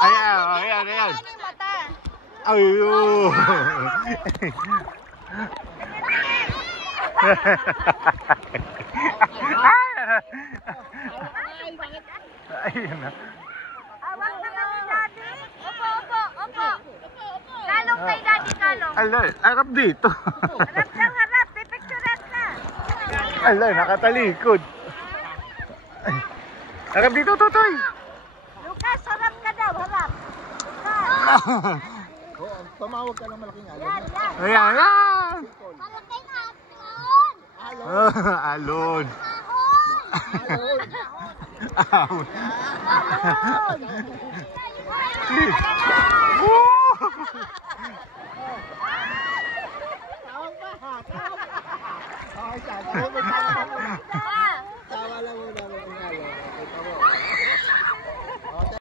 Ayan, ayan. Ayun. Ayun na. Awang naman ni Daddy. Opo. Kalong kay Daddy, kalong. Alay, harap dito. Harap lang, harap. Pipicturean na. Alay, nakatalikod. Harap dito, Totoy. Lucas, harap ka daw, harap. Tumawag ka ng malaking alon. Yan. Ayan, ayan. Malaking hapon. Alon. Alon. Alon. Tawa lang muna malaking alon.